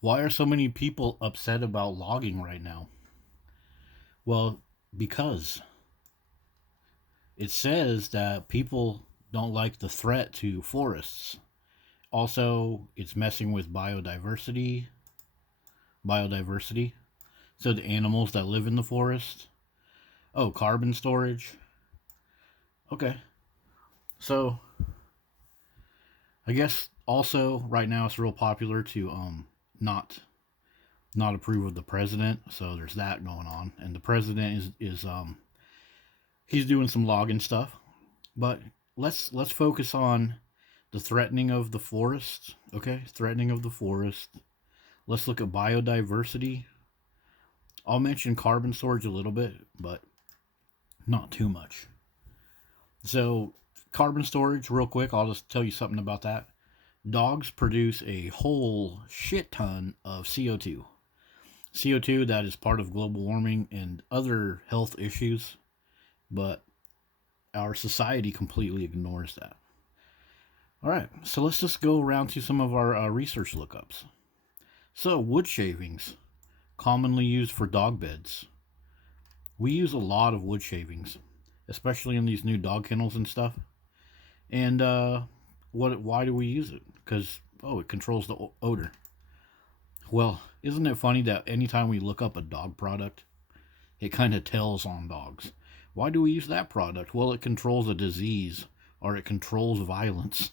Why are so many people upset about logging right now? Well, because it says that people don't like the threat to forests. Also, it's messing with biodiversity. So the animals that live in the forest. Oh, carbon storage. Okay. So, I guess also right now it's real popular to not not approve of the president. So there's that going on, and the president is he's doing some logging stuff. But let's focus on the threatening of the forest. Okay, threatening of the forest. Let's look at biodiversity. I'll mention carbon storage a little bit, but not too much. So carbon storage, real quick. I'll just tell you something about that. Dogs produce a whole shit ton of CO2. CO2 that is part of global warming and other health issues, but our society completely ignores that. All right, so let's just go around to some of our research lookups. So, wood shavings, commonly used for dog beds. We use a lot of wood shavings, especially in these new dog kennels and stuff. And why do we use it? Because it controls the odor. Well, isn't it funny that anytime we look up a dog product, it kind of tells on dogs? Why do we use that product? Well, it controls a disease or it controls violence.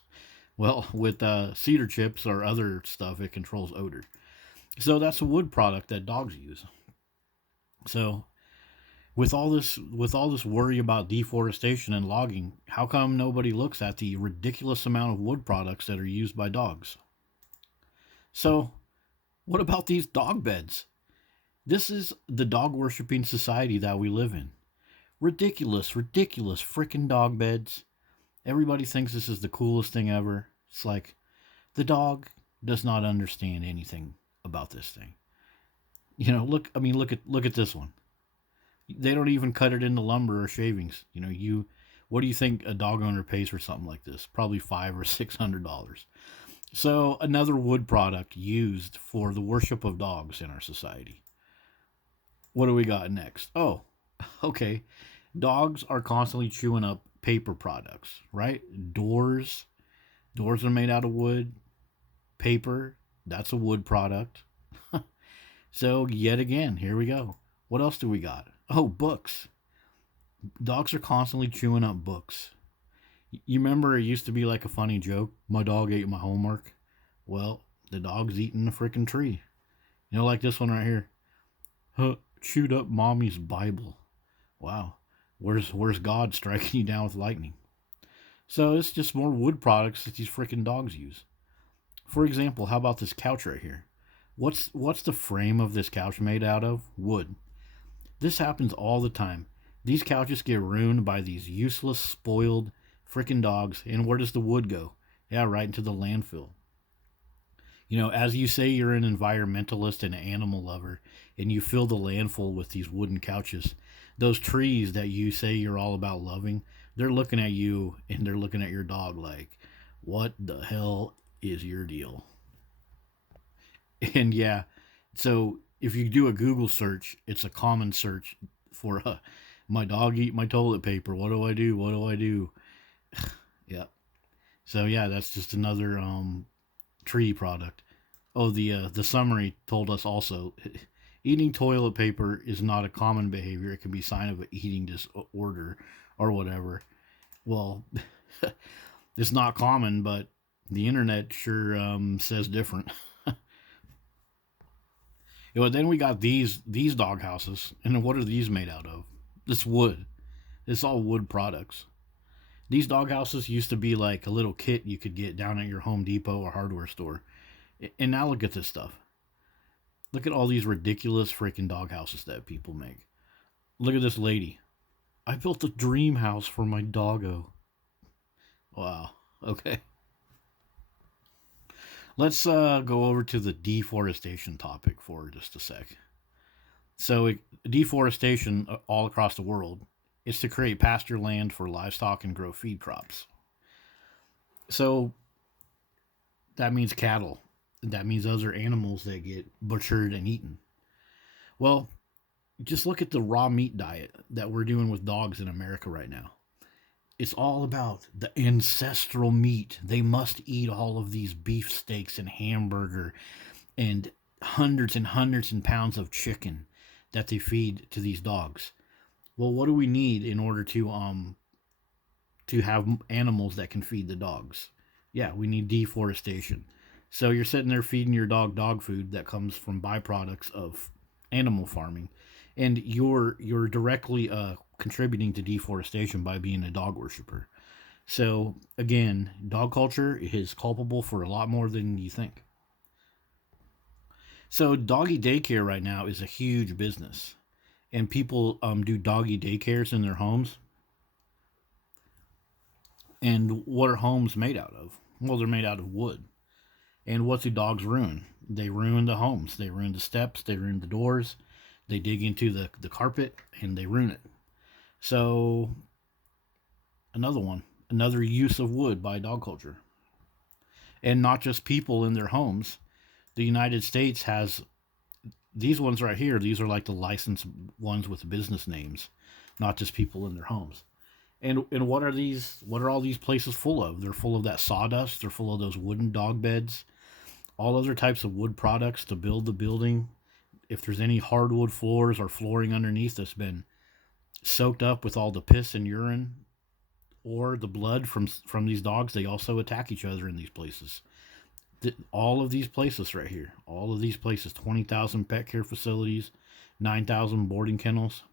Well, with cedar chips or other stuff, it controls odor. So that's a wood product that dogs use. So with all this worry about deforestation and logging, how come nobody looks at the ridiculous amount of wood products that are used by dogs? So what about these dog beds? This is the dog worshipping society that we live in. Ridiculous freaking dog beds. Everybody thinks this is the coolest thing ever. It's like the dog does not understand anything about this thing. Look at this one. They don't even cut it into lumber or shavings. What do you think a dog owner pays for something like this? Probably $500 or $600. So another wood product used for the worship of dogs in our society. What do we got next? Oh, okay. Dogs are constantly chewing up paper products, right? Doors are made out of wood. Paper, that's a wood product. So, yet again, here we go. What else do we got? Oh, books. Dogs are constantly chewing up books. You remember it used to be like a funny joke? My dog ate my homework. Well, the dog's eating the freaking tree. Like this one right here. Huh, chewed up mommy's Bible. Wow. Where's God striking you down with lightning? So it's just more wood products that these freaking dogs use. For example, how about this couch right here? What's the frame of this couch made out of? Wood. This happens all the time. These couches get ruined by these useless, spoiled freaking dogs, and where does the wood go? Yeah, right into the landfill. As you say, you're an environmentalist and an animal lover, and you fill the landfill with these wooden couches. Those trees that you say you're all about loving, they're looking at you and they're looking at your dog like, what the hell is your deal? And yeah, so if you do a Google search, it's a common search for my dog eat my toilet paper. What do I do? What do I do? Yeah. So yeah, that's just another tree product. Oh, the summary told us also eating toilet paper is not a common behavior. It can be a sign of an eating disorder or whatever. Well, it's not common, but the internet sure says different. Then we got these dog houses, and what are these made out of? It's wood. It's all wood products. These dog houses used to be like a little kit you could get down at your Home Depot or hardware store. And now look at this stuff. Look at all these ridiculous freaking dog houses that people make. Look at this lady. I built a dream house for my doggo. Wow. Okay. Let's go over to the deforestation topic for just a sec. Deforestation all across the world is to create pasture land for livestock and grow feed crops. So, that means cattle. That means those are animals that get butchered and eaten. Well, just look at the raw meat diet that we're doing with dogs in America right now. It's all about the ancestral meat. They must eat all of these beef steaks and hamburger and hundreds and pounds of chicken that they feed to these dogs. Well, what do we need in order to have animals that can feed the dogs? Yeah, we need deforestation. So you're sitting there feeding your dog food that comes from byproducts of animal farming, and you're directly contributing to deforestation by being a dog worshiper. So again, dog culture is culpable for a lot more than you think. So doggy daycare right now is a huge business, and people do doggy daycares in their homes. And what are homes made out of? Well, they're made out of wood. And what do dogs ruin? They ruin the homes. They ruin the steps. They ruin the doors. They dig into the carpet and they ruin it. So, another one, another use of wood by dog culture. And not just people in their homes. The United States has these ones right here. These are like the licensed ones with business names, not just people in their homes. And what are these? What are all these places full of? They're full of that sawdust. They're full of those wooden dog beds, all other types of wood products to build the building. If there's any hardwood floors or flooring underneath that's been soaked up with all the piss and urine or the blood from these dogs, they also attack each other in these places. All of these places right here, all of these places, 20,000 pet care facilities, 9,000 boarding kennels.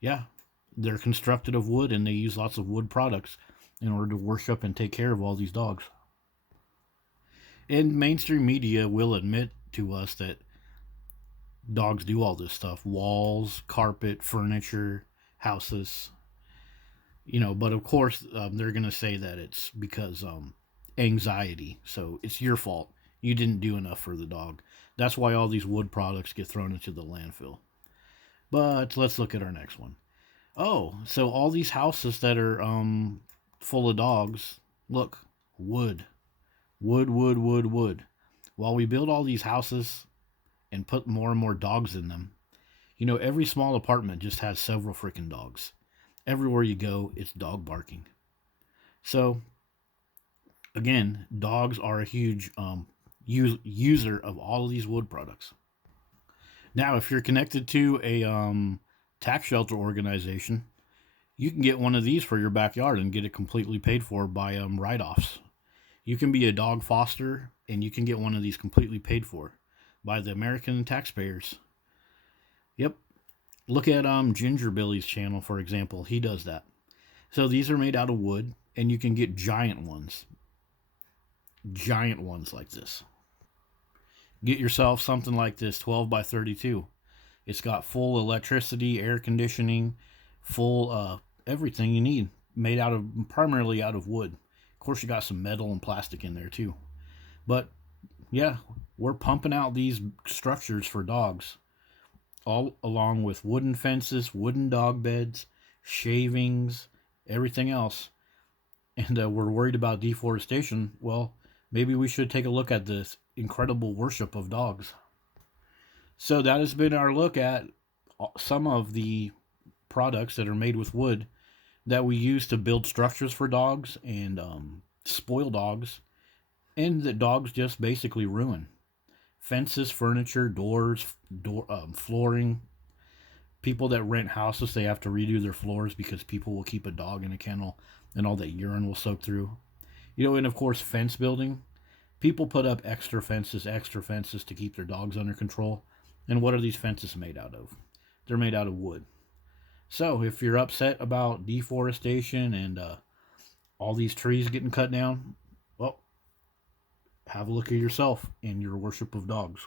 Yeah, they're constructed of wood and they use lots of wood products in order to worship and take care of all these dogs. And mainstream media will admit to us that dogs do all this stuff: walls, carpet, furniture, houses. But of course, they're going to say that it's because anxiety. So it's your fault. You didn't do enough for the dog. That's why all these wood products get thrown into the landfill. But let's look at our next one. Oh, so all these houses that are full of dogs, look, wood, wood, wood, wood, wood. While we build all these houses and put more and more dogs in them, every small apartment just has several freaking dogs. Everywhere you go, it's dog barking. So, again, dogs are a huge user of all of these wood products. Now, if you're connected to a tax shelter organization, you can get one of these for your backyard and get it completely paid for by write offs. You can be a dog foster and you can get one of these completely paid for by the American taxpayers. Yep. Look at Ginger Billy's channel, for example. He does that. So these are made out of wood, and you can get giant ones like this. Get yourself something like this, 12 by 32. It's got full electricity, air conditioning, full everything you need, made out of primarily out of wood. Of course, you got some metal and plastic in there too. But yeah, we're pumping out these structures for dogs, all along with wooden fences, wooden dog beds, shavings, everything else. And we're worried about deforestation. Well, maybe we should take a look at this incredible worship of dogs. So that has been our look at some of the products that are made with wood that we use to build structures for dogs and spoil dogs, and that dogs just basically ruin. Fences, furniture, doors, flooring. People that rent houses, they have to redo their floors because people will keep a dog in a kennel and all that urine will soak through. And of course, fence building. People put up extra fences to keep their dogs under control. And what are these fences made out of? They're made out of wood. So if you're upset about deforestation and all these trees getting cut down, well, have a look at yourself and your worship of dogs.